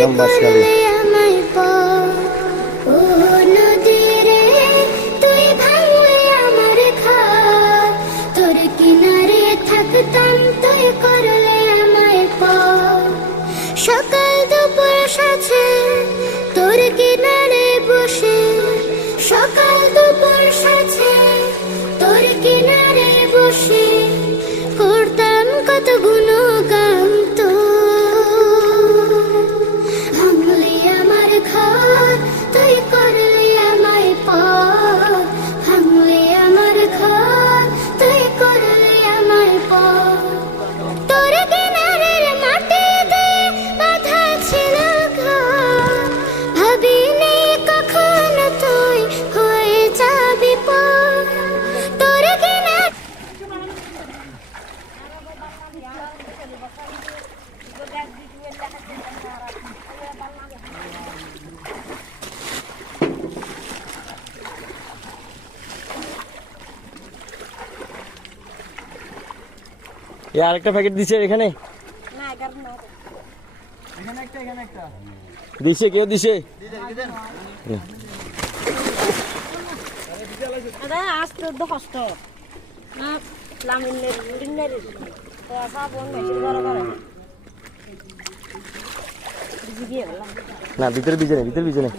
একদম বাসখালী। সকাল দুপুর সাথে তোর কিনারে বসে, সকাল দুপুর সাথে তোর কিনারে বসে করতাম কত গুণগান তোর। ভাঙলি আমার ঘর, তুই করলি আমায় পর। ভাঙলি আমার ঘর, তুই করলি আমায় পর। তোর কিনারের মাটিতে বাঁধা ছিল ঘর, ভাবিনি কখনো তুই হয়ে যাবি পর। তোর কিনার এই আরেকটা প্যাকেট দিছে এখানে, দিছে কেউ দিছে? আসতে কষ্ট না লামিনের ডিনের তো আসা বোন মেশিন করা করে না ভিতরে বিজে নেই, ভিতরে বিজে নেই।